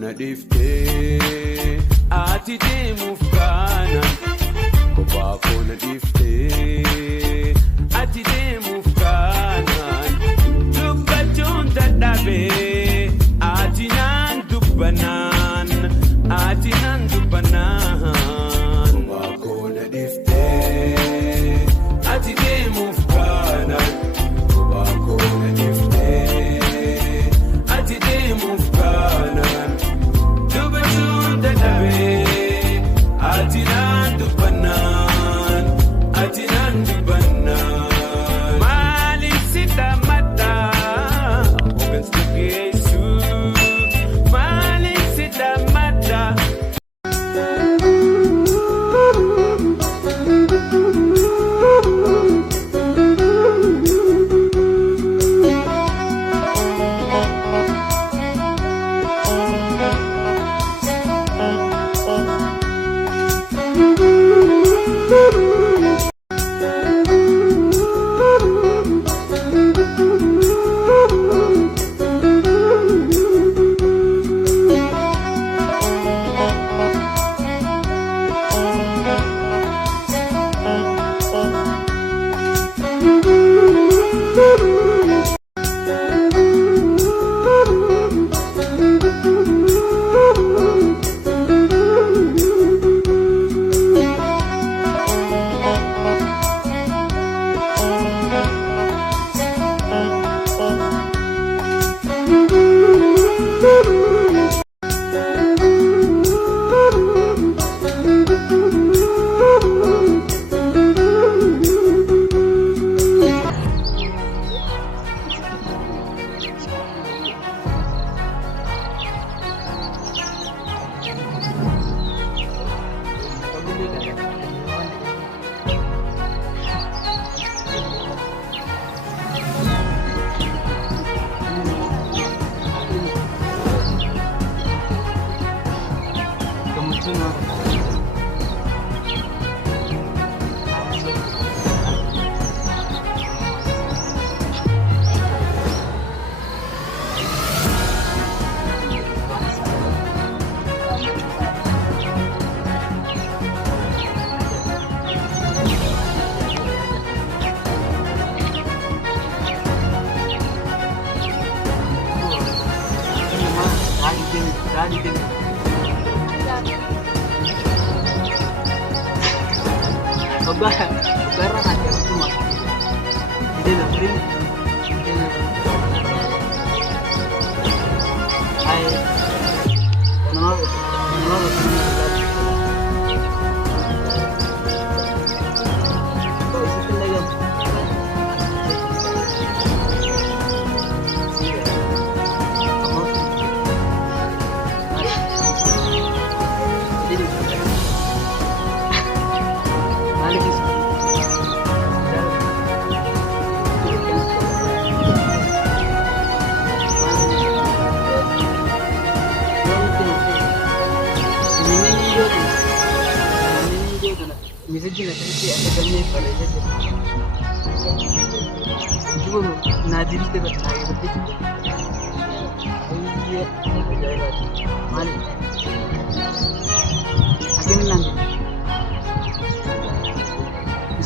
na dhiftee ati deemuuf kaanaan kophaa koo na dhiftee ati deemuuf kaanaan dubbachuun dadhabee ati naan dubbanaan ati naan dubbanaan kophaa koo na dhiftee ati deemuuf kaanaan kophaa koo na dhiftee ati deemuuf kaanaan dubbachuun dadhabee ati naan dubbanaan ati naan dubbanaan maaliif si dhammadhaa hoggansi dhageessu maaliif si dhammadhaa.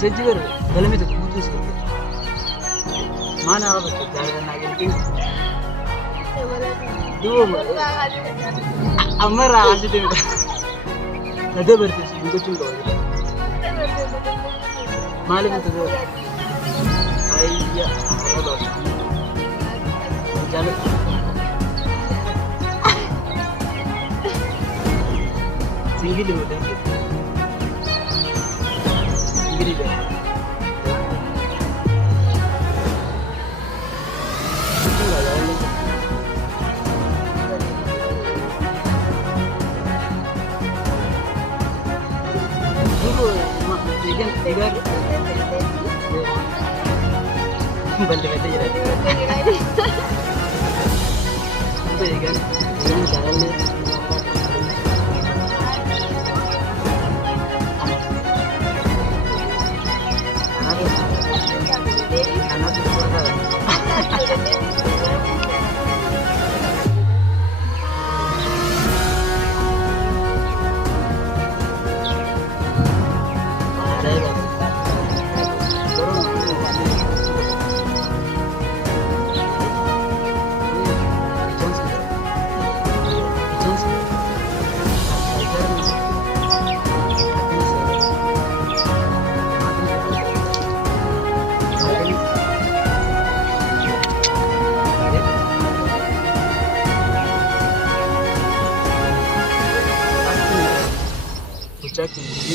Sejujur, dalam itu putus gitu. Mana apa tuh jalan lagi ini? Dua, amar asli itu. Ada berarti juga cuma. Malam itu tuh. Ayah, apa? Jalan. Singgih dulu deh. Singgih deh. Egar balik aja jadi itu ya kan ini jalan nih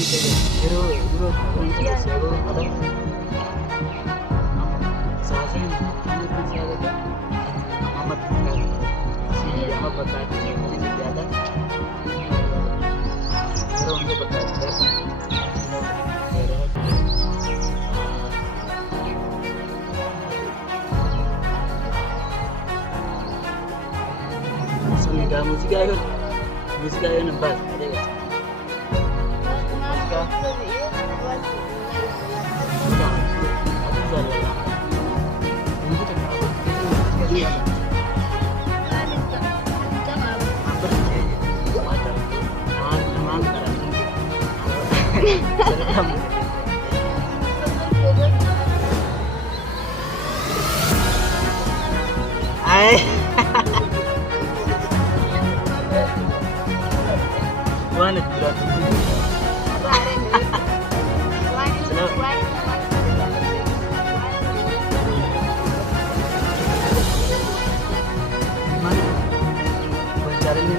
yeroo yeroo wanti yeroo kadhan saaseen amma kun saadata amma kan si amma bakka jadi ada yeroo hunda bakka Sudah musika kan nembas ada ya musika Mana berat mana caranya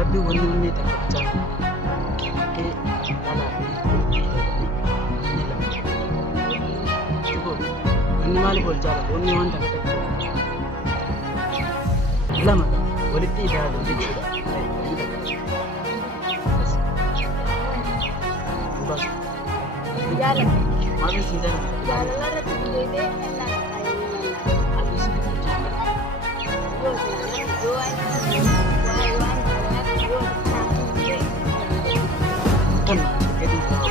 Aduh, ini tak pecah. Oke, cukup. Ini malu bol cara, ini mana tak pecah. Lama, boleh tidak ada di sini. Bas. Jalan. Mana sih jalan? Jalan lah tu dia deh. Habis itu jalan. Kan, jadi tahu.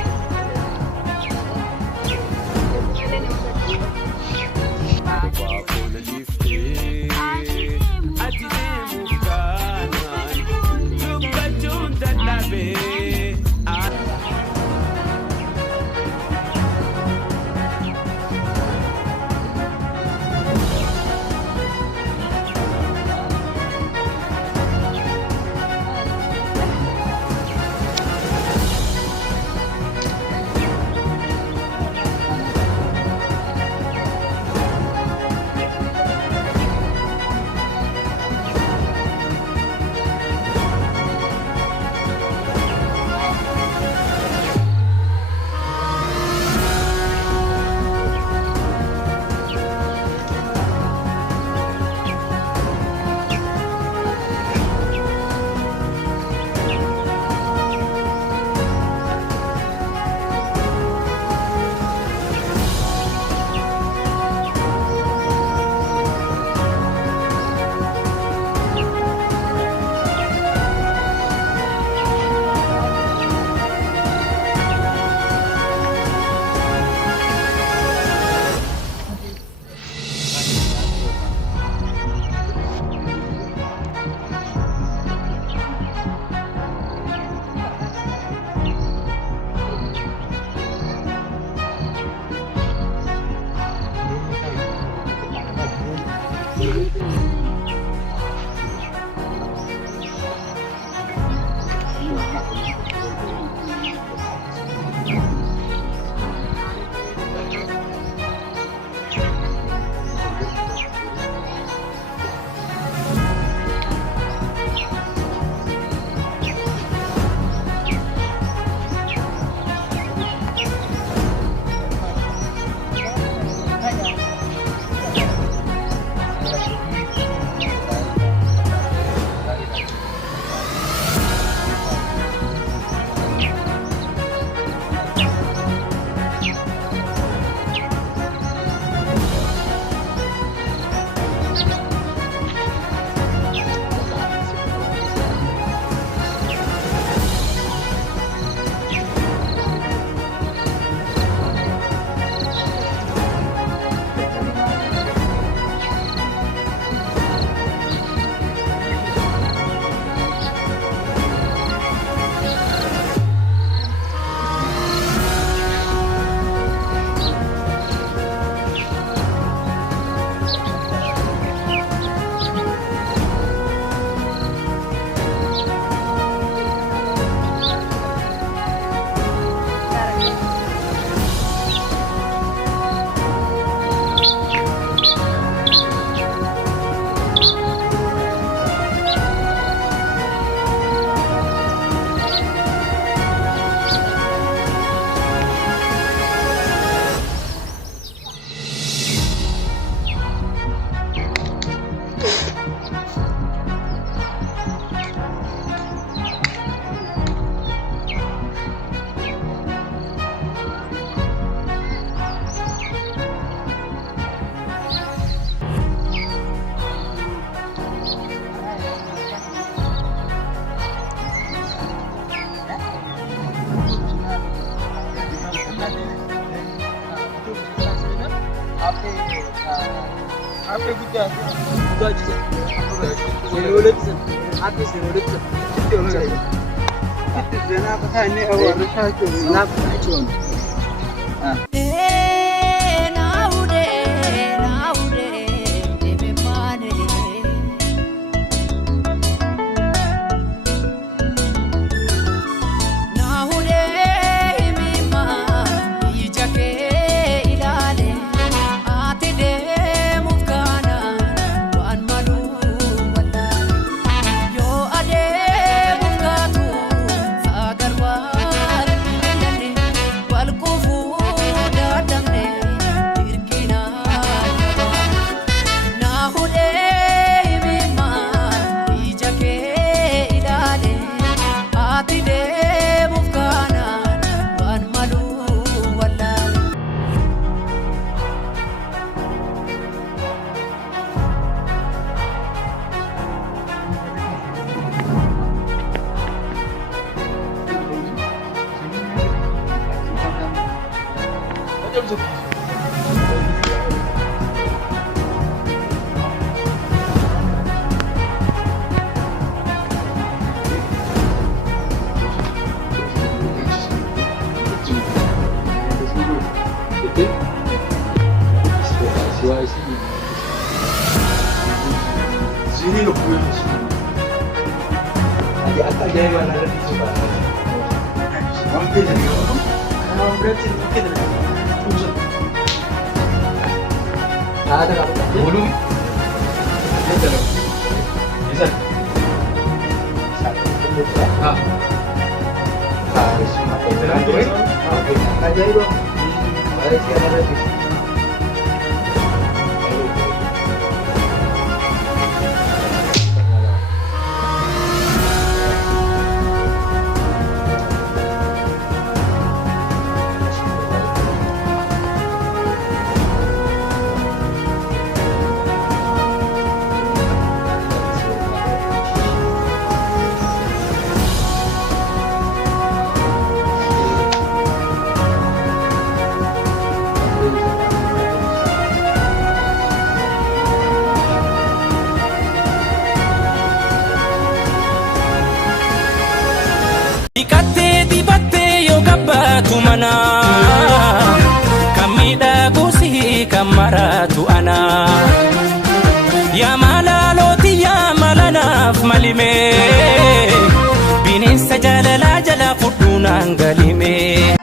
Itu aja sih. Yang udah bisa. Habis yang udah bisa. Itu yang udah. Itu zina apa ini awal itu. Kenapa itu? Ah. Sini lo punya di sini. Nanti apa aja yang ada di sini? Mungkin jadi orang. Kalau berarti mungkin ada. Ada apa? Belum. Ada. Bisa. Ah. Harus pakai itu. Oke, aja itu. Baik, siapa lagi? Mana kami dagusi kamaratu ana ya malaloti ya malanaf malime binin sajala jala fudunang galime.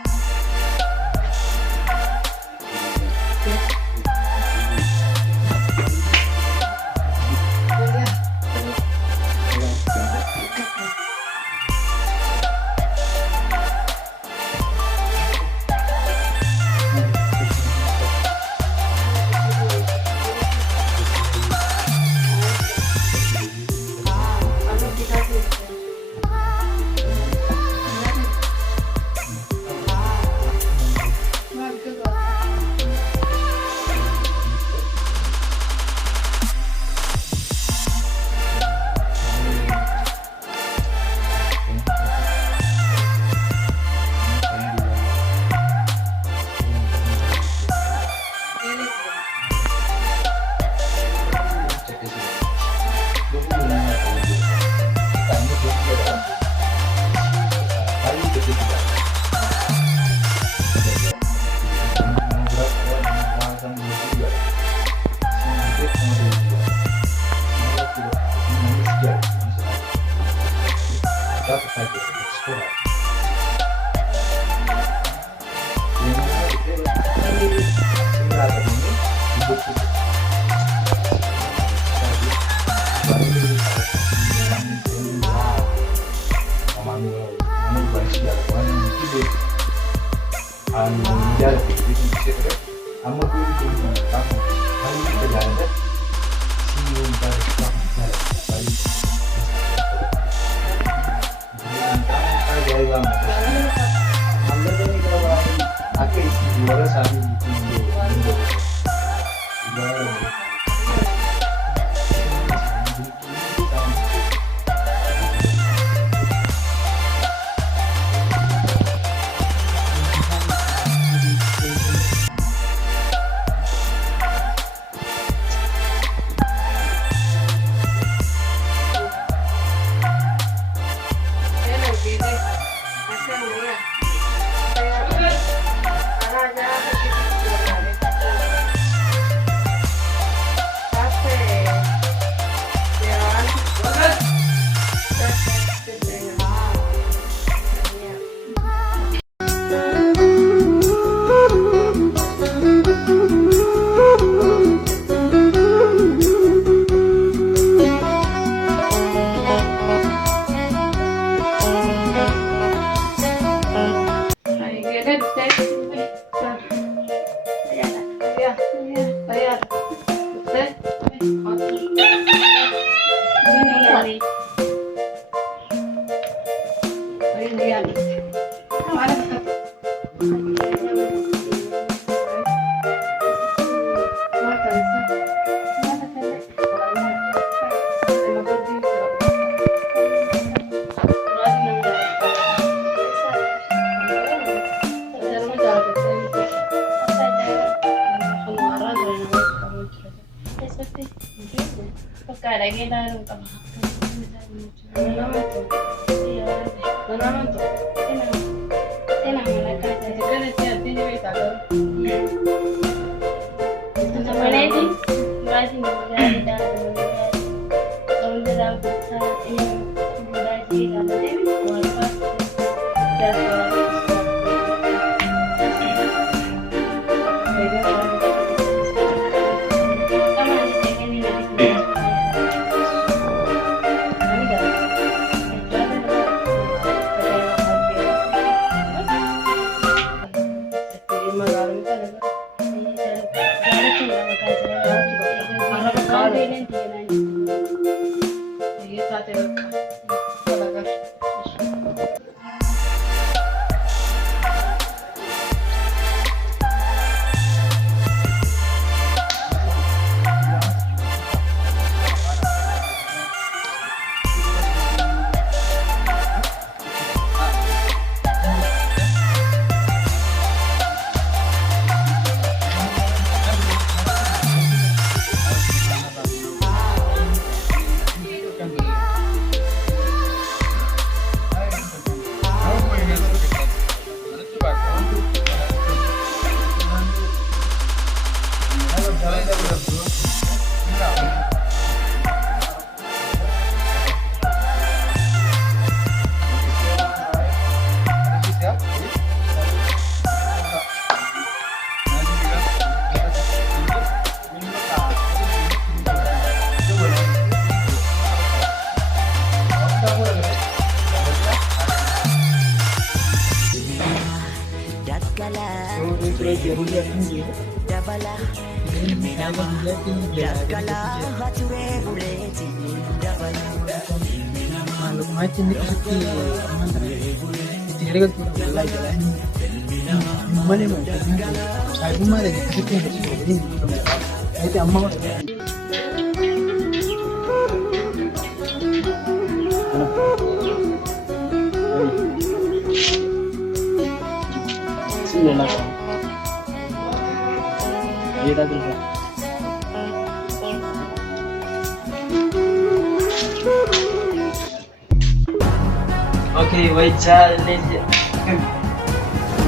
Okay, wait, challenge.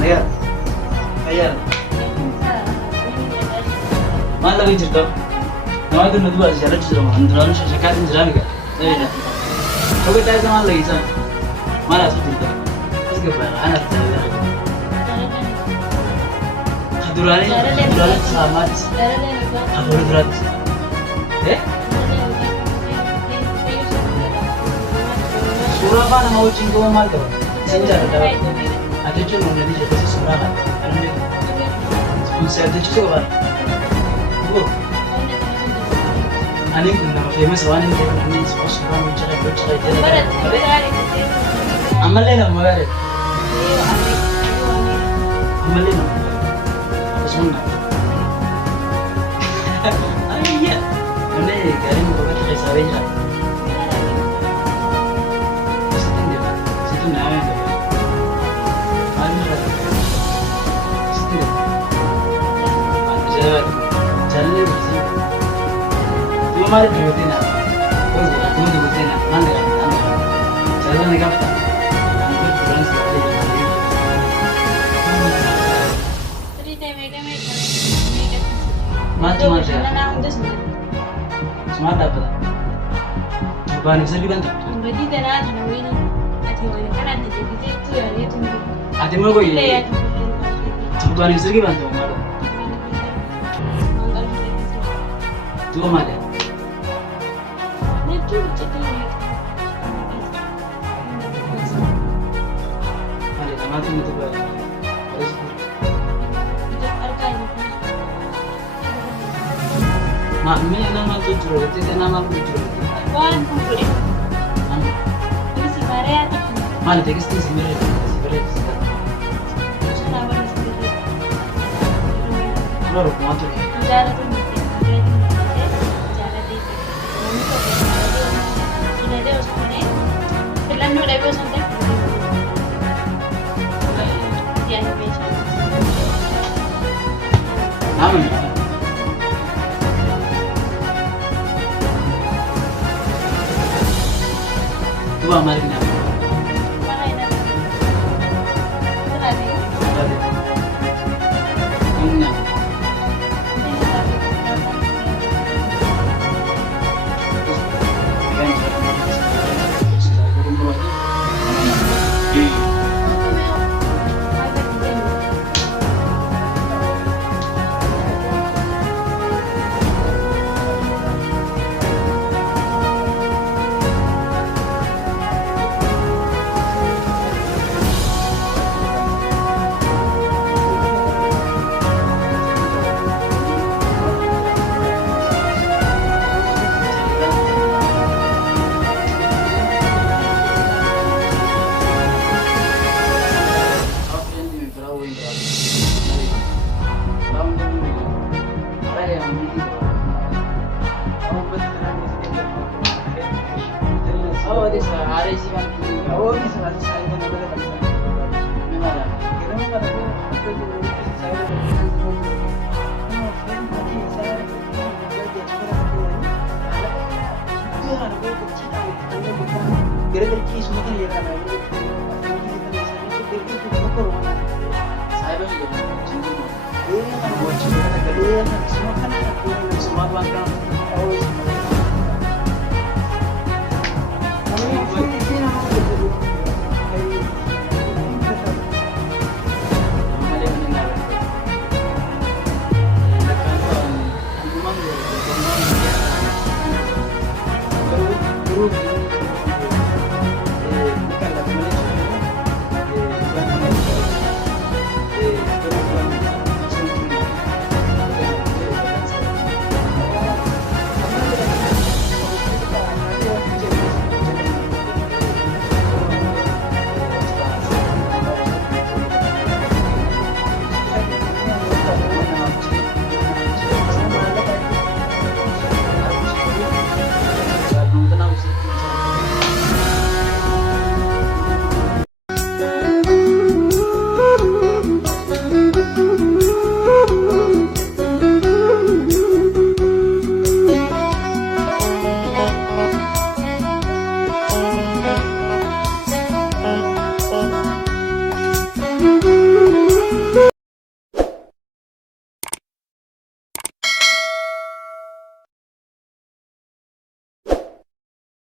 Ayan. Ayan. Mana lagi cerita? Nama itu nudu aja jalan cerita mah. Jalan sekarang jalan enggak? Iya. Coba tanya sama lagi sana. Mana sih cerita? Terus ke mana? Anak jalan. Durani selamat. Apa durani? Surah apa nama ucing kau mal tu? Senja ada. Ada tu mana dia jadi surah kan? Saya ada tu apa? Oh. Ani pun nama famous one ini ani sports surah macam apa? Amalnya nama apa? Amalnya nama. Sunna. Ayah. Mana kali muka kita kisah aja. Situ nama itu. Mana? Situ. Jalan sih. Dua malam dua tina. Dua tina. Mana? Jalan ni apa? Ambil bulan sekali. Macam semua dapat. Coba nih bisa dibantu. Ada mau kau ini? Coba nih bisa dibantu. Dua mana? Ada nama tu itu berapa? Mami nama tu jual, itu nama tu jual. Wan kumpul. Ini si Maria tu. Maal tekstiin si barreeffisa. Sanaa barreessitee Loru kuma ture. jaalatu miti jaalatee namni tokko dinagdee osoo ta'e filannoo dhabee osoo ta'e yaada beekaa. Aman. Dua maling na. Yung na. Gara-gara semua kan ya karena semua kan semua bangkang